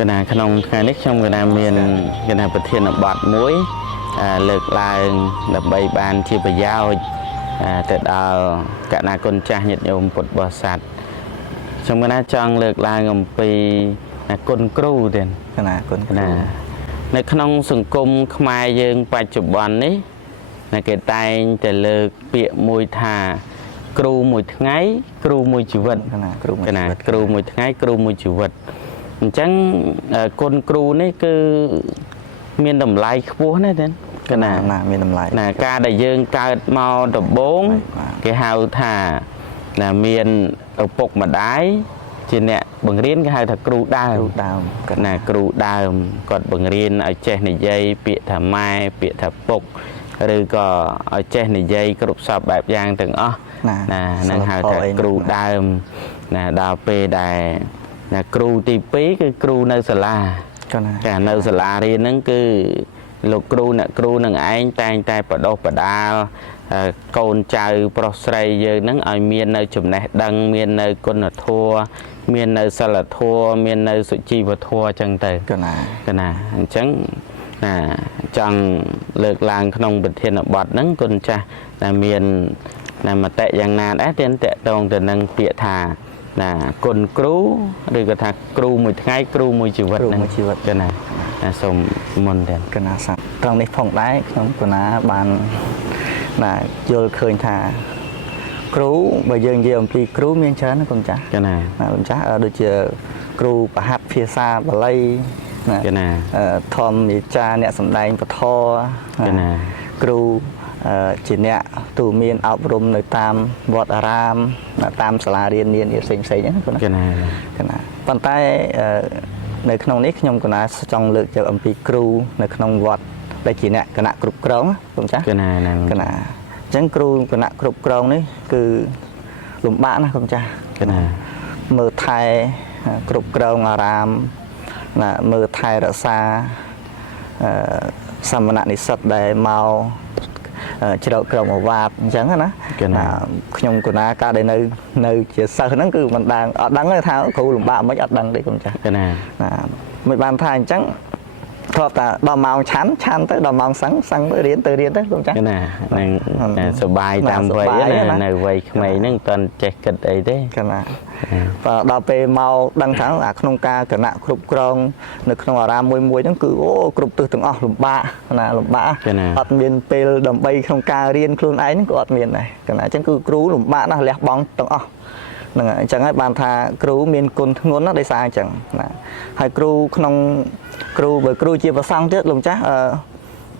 cái nào không ngày nít trong người nam miền cái nào bật thiên là bọt muối lực là đập bay bàn chia về giao từ đó cả na con cha nhiệt nhôm bột bò sạt trong cái nào trong lực là ngầm pi con cừu tiền cái nào conในขนมสังคมขมายยังปัจจุบันนี้ในเกตายแต่เลิกเปียมวยทาครูมวยทั้งไงครูมวยชีวิตขนาดครูมวยทั้งไงครูมวยชีวิตจังคนครูนี่คือมีดำลายขั้วนั่นเองขนาดมีดำลายการได้ยังการมาดับบงเกี่ยวทามีปกมาได้จีเนี่ยบังเรียนก็ให้ถ้าครูดาวนะครูดาวกดบังเรียนเอาเจในใจเปียถาไม้เปียถาปกหรือก็เอาเจในใจกรุบสอบแบบอย่างถึงนะนั่งหาถ้าครูดาวนะดาวเปได้นะครูตีปีคือครูในศาลาแต่ในศาลาเรียนนั่นคือลูกครูน่ะครูหนึ่งไอ้แต่ประดประดาโกนใจโปรไซเยอะนั่งเอาเมียนในจุ่มในดังเมียนในก้นทัวเมียนในสลัดทัวเมียนในสุจีบทัวจังเตยกันนะจังจังเลิกลางขนมเป็นเทียนบอดนั่งก้นจ้าเมียนมาแตะอย่างนานเตียนแตะตรงแต่นั่งเปียทาก้นครูหรือก็ทักครูมวยไงครูมวยชีวิตนั่งกันนะสมมนเด่นกันนะสัตว์ตรงนี้ผ่องได้ขนมกันนะบานโยนเคยทาครูบางอย่างเยี่ยมปีครูเมียนเชิญนะคุณจ๊ะกันนะคุณจ๊ะโดยเฉพาะครูประหัตเพียซาบาลัยกันนะทอมมิจาเนี่ยสำได้ปะทอกันนะครูจีเนี่ยตูเมียนอับรมในตามวัดอารามตามศาลาเรียนเซ็งอย่างนั้นกันนะปัจจัยในขนมนี้ขนมกันนะจงเลือกจากอัมพีครูในขนมวัดได้จีเนี่ยคณะกรุบกรองคุณจ๊ะกันนะจังครูคณะกรุบกรองนี่คือหลุมบ้านนะคุณจ๊ะกันนะมือไทยกรุบกรองอารามมือไทยรักษาสมณะนิสัตได้เมาเชื่อกรองวาดจังนะขยมกุณาการได้ในเชื่อสักนั้นคือมันดังเลยท้าครูหลุมบ้านไม่อัดดังได้คุณจ๊ะกันนะไม่บานทายจังทอดแต่ดอกเมาชั้นtớiดอกเมาsáng tớiเรียนtớiคุณจ๊ะสบายตามวัยในวัยใหม่นั่งตอนเจ็กกันได้เด้กันนะดอกไปเมาดังทั้งขนมกาขณะครุบกรองในขนมอารามมวยนั่นคือโอ้กรุบตึกถึงหลุมบ้าหลุมบ้าอัดเมียนเปลดำใบขนมกาเรียนครูไอ้นั่นก็อัดเมียนไหนกันนะจังคือครูหลุมบ้านะเลี้ยบองตึงนั่นจังให้บานทาครูเมียนกุนงนนักได้สายจังให้ครูขนมครูbởiครูchia vào sang trước lồng chắc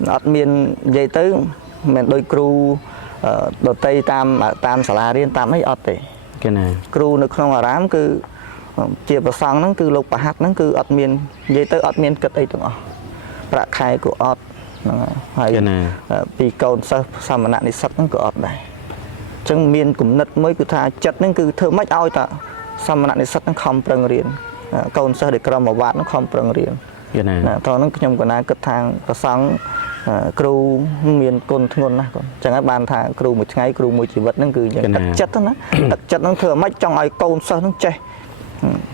ở miền dây tới miền đôi cรูđợt tây tam sả la riêng tam mấy ọt thì cรูnước không ở rám cứ chia vào sang nó cứ lục bà hát nó cứ ọt miền dây tới ọt miền cất đây tụi nó bạc khai của ọt hay vì cầu sao mà nạn đi sắt nó của ọt này chân miền cũng nứt mới cứ tha chật nó cứ thơ mách ao ta sao mà nạn đi sắt nó không prang riêng cầu sao để cầm một vạt nó không prang riêngตอนนั้นขยมกันนะกระทางกระสังครูเมียนกลทงนนะจังหวะบานทางครูมือไงครูมือชีวิตนั่นคืออย่างตัดจัดนะตัดจัดนั่นเธอไม่จ้องไอ้โกนเซอร์นั่งใจ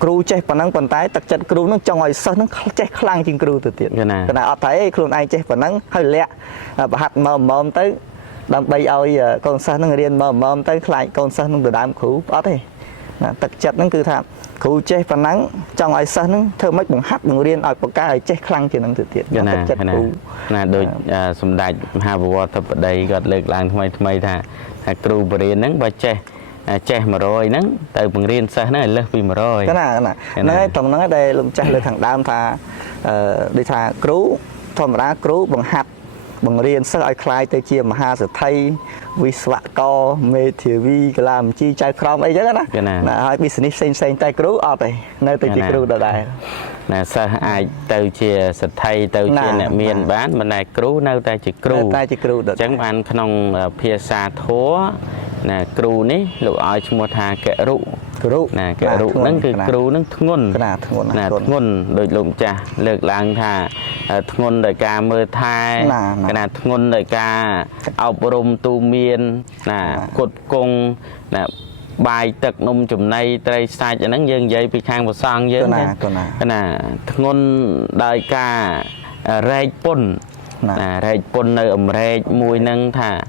ครูใจปนังปันท้ายตัดจัดครูนั่งจ้องไอ้เซอร์นั่งใจคลั่งจริงครูตัวเตี้ยขณะเอาไทยครูไอ้ใจปนังให้เละประหัตมอมtớiดำไปเอาโกนเซอร์นั่งเรียนมอมtớiคลายโกนเซอร์นั่งตัวดามครูเอาที่ตัดจัดนั่นคือทำครูเจ้ปนังจังไอ้สันนั่งเธอไม่บังคับบังเรียนเอาปากกาไอ้เจ้คลั่งจีนังถือเตียนตัดจัดครูโดยสมเด็จมหาบัวทัพใดก็เลิกลางทำไมถ้าครูเรียนนั่งไปเจ้มาโรยนั่งแต่บังเรียนสันนั่นเลิกปีมาโรยก็น่ะนั่นตรงนั้นได้ลงใจเลยทางดามทาดิทาครูธรรมดาครูบังคับบังเรียนสักไอ้คลายเตจีมหาสุดไทยวิศวกรเมธีวีกลามจีใจครองไอ้เยอะนะให้บิสเนสเซนใจครูออกไปในตัวจีครูได้สักไอ้เตจีสุดไทยเตจีเนี่ยเมียนบ้านมันได้ครูในแต่จีครูจังหวัดขนมเพียซาทัวครูนี่ลูกอ้อยชมทาแกรุแกรุนั่นคือครูนั่นทงนทงนโดยลมจ่าเลิกล้างท่าทงนโดยการเมื่อไทยขนาดทงนโดยการเอาบรมตูเมียนกดกง bài tật nôm chùm này tây sai cho nắng dương dây bị khang một sang dương nè ngôn đại ca rai pun rai pun nơi rai mùi nâng thả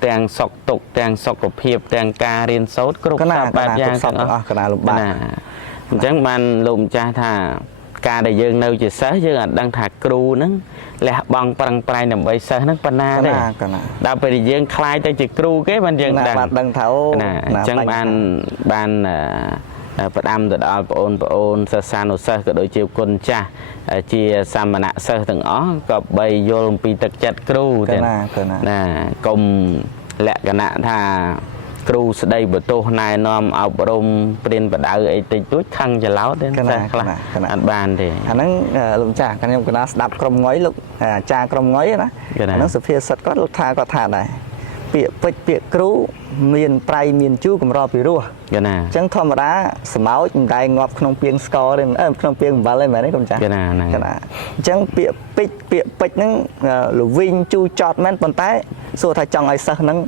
tàng sọc tục tàng sọc của hiệp tàng ca riêng sốt cục sạp bạc giang chẳng bàn lùm cha thả ca đại dương nơi chỉ sớ dương đang thả cừu nâng lẹ bằng bằng prai nằm bay sớ nâng pana đấy đào về dương khai tới chỉ cừu cái bàn dương đang tháo chẳng bàn Phật âm từ đó ôn sơ san hồ sơ cái đội chiều quân cha chia samana sơ từng ó có bay vô pi tật chặt cừu nè cùng lẹ cái nạn thà cừu sẽ đây bữa tô này nom ao brom bên bờ đảo ấy tây túi khăn cho láo đến ăn bàn thì anh lùm cha cái em nó đạp crom ngói lúc cha crom ngói đó nó sẽ phía sật có thà này bịa cừu miền Tây miền Chu cũng rò bị rùa chẳng thầm đá máu đại ngọt không pieng score lên không pieng vào lên mà đấy không chả chẳng bịa nó lù vinh chu chọt men còn tái xua thay trong ai sơ nâng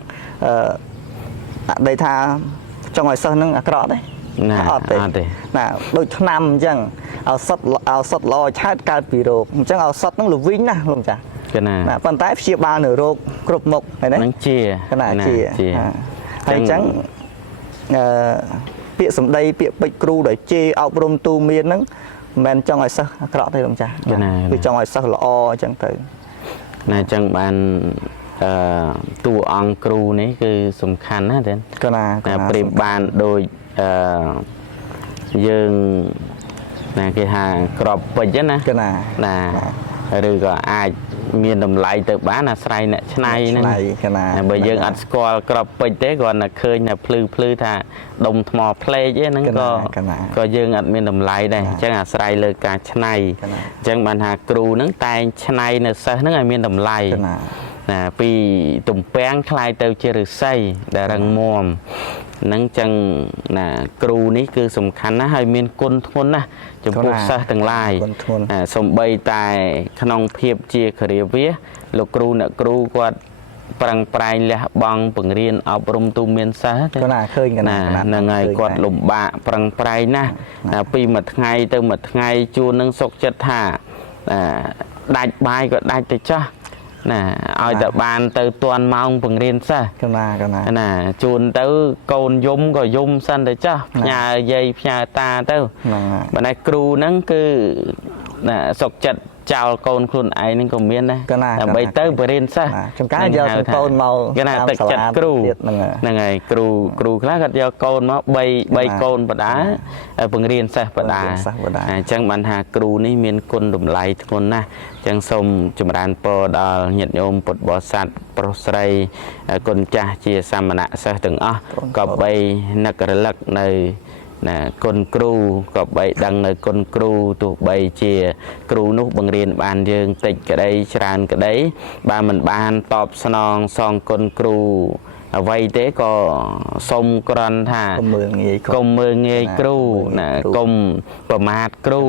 đây tha trong ai sơ nâng cọ đấy nè đôi năm chẳng ao sắt lo chát cao bị rùa chẳng ao sắt nó lù vinh nè không chả còn tái chia ba nửa rùa cột một này đấy chia hay chẳng bịa sầm đây bịa bịch cừu để chê ao brom tu miên nắng men trong ai sơ cọ thấy không cha vì trong ai sơ là o chẳng tới này chẳng bàn tu ăn cừu nàyคือสำคัญนะเด่นปริบานโดยយើងគេហៅក្របពេជ្រណាឬក៏អាចមានតម្លៃទៅបានអាស្រ័យអ្នកឆ្នៃហ្នឹងបើយើងអត់ស្គាល់ក្របពេជ្រទេគ្រាន់តែឃើញតែភ្លឺថាដុំថ្មផ្លេកហ្នឹងក៏យើងអត់មានតម្លៃដែរអញ្ចឹងអាស្រ័យលើការឆ្នៃអញ្ចឹងបានថាគ្រូហ្នឹងតែងឆ្នៃនៅសិស្សហ្នឹងឲ្យមានតម្លៃពីទំពាំងคล้ายទៅជាឫស្សីដែលរឹងមាំនឹងចឹងគ្រូនេះគឺសំខាន់ណាស់ហើយមានគុណធ្ងន់ណាស់ចំពោះសិស្សទាំងឡាយសំបីតែក្នុងភាពជាគរិយាវាសលោកគ្រូអ្នកគ្រូគាត់ប្រឹងប្រែងលះបង់បង្រៀនអប់រំទូមានសិស្សទេឃើញហ្នឹងហើយគាត់លំបាកប្រឹងប្រែងណាស់ពីមួយថ្ងៃទៅមួយថ្ងៃជួននឹងសុខចិត្តថាដាច់បាយក៏ដាច់ទៅចាស់ឲ្យតែបានទៅទាន់ម៉ោងបង្រៀនសិស្សជួនទៅកូនយំក៏យំសិនទៅចាស់ផ្ញើយាយផ្ញើតាទៅបើតែគ្រូហ្នឹងគឺសុខចិត្តចោលកូនខ្លួនឯងហ្នឹងក៏មានដែរដើម្បីទៅបរិញ្ញាសិស្សចំការយកកូនមកគេថាទឹកចិត្តគ្រូហ្នឹងហើយគ្រូខ្លះគាត់យកកូនមក3កូនបដាបង្រៀនសិស្សបដាអញ្ចឹងបានថាគ្រូនេះមានគុណតម្លៃធ្ងន់ណាស់អញ្ចឹងសូមចម្រើនពរដល់ញាតិញោមពុទ្ធបរិស័ទប្រុសស្រីគុណចាស់ជាសាមណៈសិស្សទាំងអស់ក៏បីនឹករលឹកនៅគុណគ្រូក៏បីដឹងនៅគុណគ្រូទោះបីជាគ្រូនោះបង្រៀនបានយើងតិចក្តីច្រើនក្តីបើមិនបានតបស្នងសងគុណគ្រូអ្វីទេក៏សូមគ្រាន់ថាកុំមើលងាយគ្រូកុំប្រមាថគ្រូ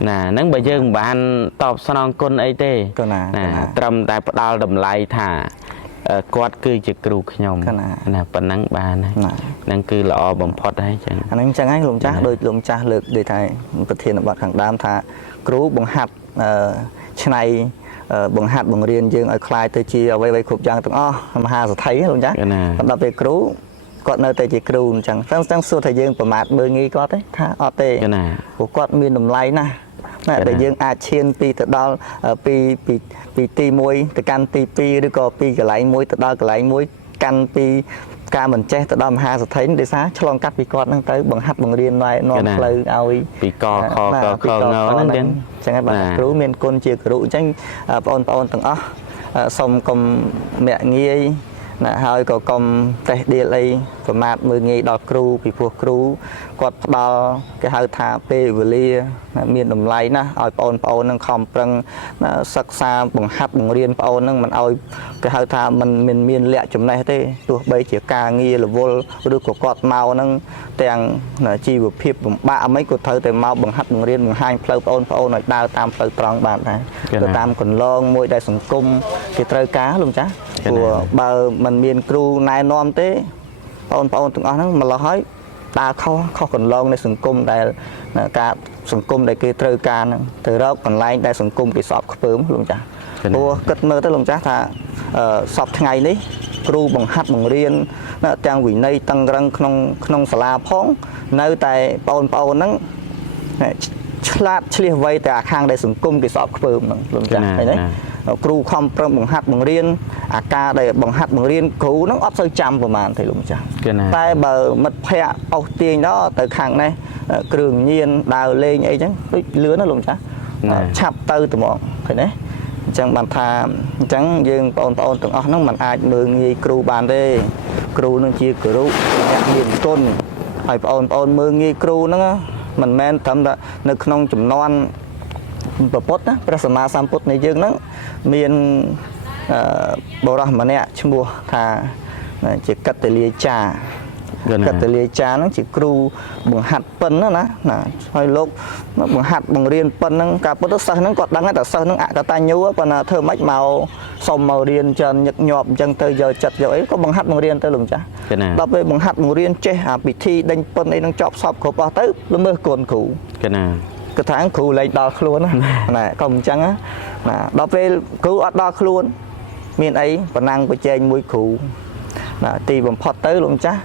ហ្នឹងបើយើងមិនបានតបស្នងគុណអីទេត្រឹមតែផ្ដាល់តម្លៃថាគាត់គឺជាគ្រូខ្ញុំប៉ុណ្ណឹងបានហ្នឹងគឺល្អបំផុតហើយចឹងអាហ្នឹងចឹងហើយលោកចាស់ដូចលោកចាស់លើកដូចថាប្រធានបទខាងដើមថាគ្រូបង្ហាត់ឆ្នៃបង្ហាត់បង្រៀនយើងឲ្យខ្លាយទៅជាអ្វីៗគ្រប់យ៉ាងទាំងអស់មហាសទ្ធិលោកចាស់ដល់ពេលគ្រូគាត់នៅតែជាគ្រូអញ្ចឹងសួរថាយើងប្រមាថមើលងាយគាត់ទេថាអត់ទេព្រោះគាត់មានតម្លៃណាស់ដែលយើងអាចឈានពីទៅដល់ពីទី1ទៅកាន់ទី2ឬក៏ពីកន្លែងមួយទៅដល់កន្លែងមួយកាន់ពីការមិនចេះទៅដល់មហាសទ្ធិដោយសារឆ្លងកាត់ពីគាត់ហ្នឹងទៅបង្ហាត់បង្រៀននាំផ្លូវឲ្យពីកខកងហ្នឹងអញ្ចឹងបាទគ្រូមានគុណជាគ្រូអញ្ចឹងបងប្អូនទាំងអស់សូមកុំមាក់ងាយហើយក៏កុំតេះដៀលអីប្រមាថមើលងាយដល់គ្រូពីព្រោះគ្រូគាត់ផ្ដល់គេហៅថាពេលវេលាមានតម្លៃណាស់ឲ្យបងប្អូននឹងខំប្រឹងសិក្សាបង្ហាត់បង្រៀនបងប្អូននឹងមិនឲ្យគេហៅថាมันមានលក្ខចំណេះទេទោះបីជាការងាររវល់ឬក៏គាត់មកនឹងទាំងជីវភាពលំបាកអីមិនក៏ត្រូវតែមកបង្ហាត់បង្រៀនបង្ហាញផ្លូវបងប្អូនឲ្យដើរតាមផ្លូវត្រង់បានដែរទៅតាមកន្លងមួយដែលសង្គមគេត្រូវការលោកចាស់ព្រោះបើมันមានគ្រូណែនាំទេប បងប្អូនទាំងអស់ហ្នឹងម្ល៉េះហើយដើរខុសកន្លងនៃសង្គមដែលការសង្គមដែលគេត្រូវការហ្នឹងទៅរកកន្លែងដែលសង្គមគេស្អប់ខ្ពើមលោកចាស់ព្រោះគិតមើលទៅលោកចាស់ថាសពថ្ងៃនេះគ្រូបង្ហាត់បង្រៀនទាំងវិន័យតឹងរឹងក្នុងសាលាផងនៅតែបងប្អូនហ្នឹងឆ្លាតឆ្លៀសវៃតែអាខាងដែលសង្គមគេស្អប់ខ្ពើមហ្នឹងលោកចាស់ឃើញទេគ្រូខំប្រឹងបង្ហាត់បង្រៀនអាការដែលបង្ហាត់បង្រៀនគ្រូហ្នឹងអត់សូវចាំប្រហែលទេលោកចាស់តែបើមិត្តភ័ក្តិអោសទាញដល់ទៅខាងនេះគ្រឿងញៀនដើរលេងអីចឹងដូចលឿនណាលោកចាស់ឆាប់ទៅត្មងឃើញទេអញ្ចឹងបានថាអញ្ចឹងយើងបងប្អូនទាំងអស់ហ្នឹងមិនអាចមើលងាយគ្រូបានទេគ្រូនឹងជាគរុអ្នកមានគុណហើយបងប្អូនមើលងាយគ្រូហ្នឹងមិនមែនត្រឹមតែនៅក្នុងចំនួនព្រះពុទ្ធណាព្រះសម្មាសម្ពុទ្ធនៃយើងហ្នឹងមានបរិសម្នាក់ឈ្មោះថាជាកតលាចាកតលាចាហ្នឹងជាគ្រូបង្ហាត់ប៉ិនណាហើយលោកបង្ហាត់បង្រៀនប៉ិនហ្នឹងការពុទ្ធសិស្សហ្នឹងគាត់ដឹងតែសិស្សហ្នឹងអកតញ្ញូប៉ុន្តែធ្វើម៉េចមកសុំមករៀនច្រើនញឹកញាប់អញ្ចឹងទៅយកចិត្តយកអីក៏បង្ហាត់បង្រៀនទៅលោកចាស់ដល់ពេលបង្ហាត់បង្រៀនចេះអាពិធីដេញប៉ិនអីហ្នឹងចប់សពគ្រប់អស់ទៅល្មើសគុណគ្រូគឺថាគ្រូលែងដល់ខ្លួនណាក៏អញ្ចឹងណាដល់ពេលគ្រូអត់ដល់ខ្លួនមានអីប៉ុណ្ណឹងប្រជែងមួយគ្រូណាទីបំផុតទៅលោកចាស់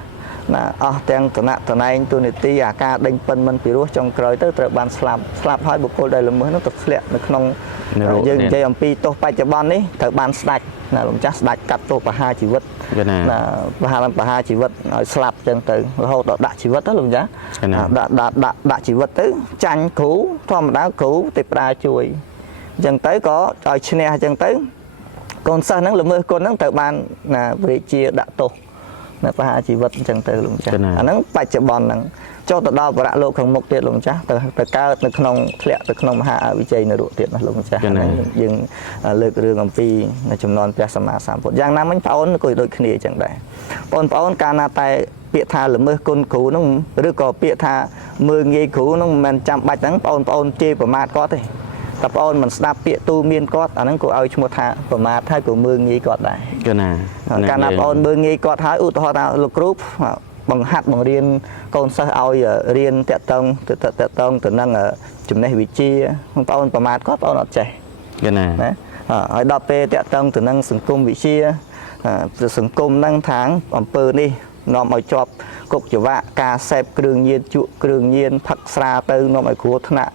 ណាអស់ទាំងតំណតំណែងទូនីតិអាការដេញប៉ិនមិនពីរោះចុងក្រោយទៅត្រូវបានស្លាប់ហើយបុគ្គលដែលល្មើសនោះទៅធ្លាក់នៅក្នុងយើងនិយាយអំពីទោសបច្ចុប្បន្ននេះត្រូវបានស្ដាច់ណាលោកចាស់ស្ដាច់កាត់ទោសប្រហារជីវិតណាប្រហារជីវិតឲ្យស្លាប់ចឹងទៅរហូតដល់ដាក់ជីវិតទៅលោកចាស់ដាក់ជីវិតទៅចាញ់គ្រូធម្មតាគ្រូទេវតាជួយអញ្ចឹងទៅក៏ឲ្យឈ្នះអញ្ចឹងទៅកូនសិស្សហ្នឹងល្មើសគុណហ្នឹងត្រូវបានណាវិរិជាដាក់ទោសនៅប្រហារជីវិតអញ្ចឹងទៅលោកចាស់អាហ្នឹងបច្ចុប្បន្នហ្នឹងចូលទៅដល់បរៈលោកខាងមុខទៀតលោកចាស់ទៅកើតនៅក្នុងធ្លាក់ទៅក្នុងមហាអវិជ័យនរកទៀតណាលោកចាស់ហ្នឹងយើងលើករឿងអំពីចំនួនព្រះសម្មាសម្ពុទ្ធយ៉ាងណាមិញបងអូនក៏ដូចគ្នាអញ្ចឹងដែរបងប្អូនកាលណាតែពាក្យថាល្មើសគុណគ្រូហ្នឹងឬក៏ពាក្យថាមើលងាយគ្រូហ្នឹងមិនមែនចាំបាច់ហ្នឹងបងប្អូនជេរប្រមាថគាត់ទេតែបងអូនមិនស្ដាប់ពាក្យទូមានគាត់អាហ្នឹងក៏ឲ្យឈ្មោះថាប្រមាថហើយក៏មើលងាយគាត់ដែរកាលណាបងអូនមើលងាយគាត់ហើយឧទាហរណ៍ថាលោកគ្រូបង្ហាត់បង្រៀនកូនសិស្សឲ្យរៀនតាក់ទងទៅនឹងចំណេះវិជ្ជាបងប្អូនប្រមាថគាត់បងអូនអត់ចេះណាហើយដល់ពេលតាក់ទងទៅនឹងសង្គមវិជ្ជាសង្គមហ្នឹងທາງអំពើនេះនាំឲ្យជាប់គុកចវៈការសេពគ្រឿងញៀនជក់គ្រឿងញៀនផឹកស្រាទៅនាំឲ្យគ្រោះថ្នាក់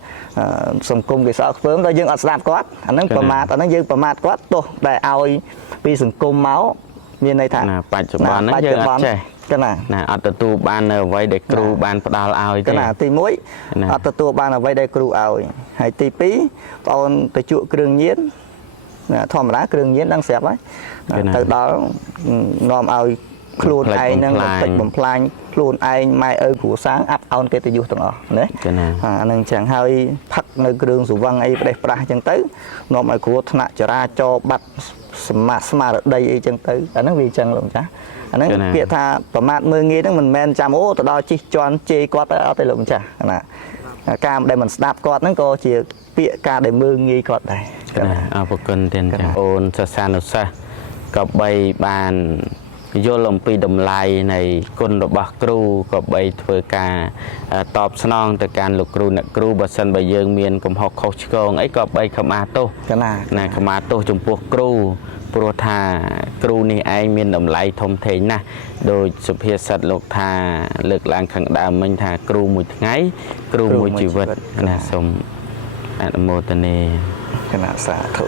សង្គមគេស្អកខ្ពើមដល់យើងអត់ស្ដាប់គាត់អាហ្នឹងប្រមាថអាហ្នឹងយើងប្រមាថគាត់ទោះតែឲ្យពីសង្គមមកមានន័យថាបច្ចុប្បន្នហ្នឹងយើងអត់ចេះណាអត់ទទួលបាននៅអ្វីដែលគ្រូបានផ្ដល់ឲ្យទេណាទី1អត់ទទួលបានអ្វីដែលគ្រូឲ្យហើយទី2បងអូនទៅជក់គ្រឿងញៀនធម្មតាគ្រឿងញៀនដឹងស្រាប់ហើយទៅដល់នាំឲ្យខ្លួនឯងហ្នឹងតិចបំផ្លាញខ្លួនឯងម៉ែឪគ្រួសារអាប់អោនកិត្តិយសទាំងអស់ណាអានឹងចឹងហើយផឹកនៅគ្រឿងសង្វឹងអីផ្ដេសផ្ដាស់ចឹងទៅនាំឲ្យគ្រោះថ្នាក់ចរាចរណ៍បាត់ស្មារតីអីចឹងទៅអាហ្នឹងវាចឹងលោកចាស់អាហ្នឹងពាក្យថាប្រមាថមើលងាយហ្នឹងមិនមែនចាំអូទៅដល់ជិះជាន់ជេរគាត់ទៅអត់ទេលោកចាស់ណាការដែលមិនស្ដាប់គាត់ហ្នឹងក៏ជាពាក្យការដែលមើលងាយគាត់ដែរអរគុណទៀតចា៎អូនសិស្សានុសិស្សក៏បីបានយល់អំពីតម្លៃនៃគុណរបស់គ្រូក៏បីធ្វើការតបស្នងទៅកាន់លោកគ្រូអ្នកគ្រូបើសិនបើយើងមានកំហុសខុសឆ្គងអីក៏បីខមាទោសណាខមាទោសចំពោះគ្រូព្រោះថាគ្រូនេះឯងមានតម្លៃធំធេងណាស់ដោយសុភាសិតលោកថាលើកឡើងខាងដើមមិញថាគ្រូមួយថ្ងៃគ្រូមួយជីវិតណាសូមអនុមោទនាគណៈសាធុ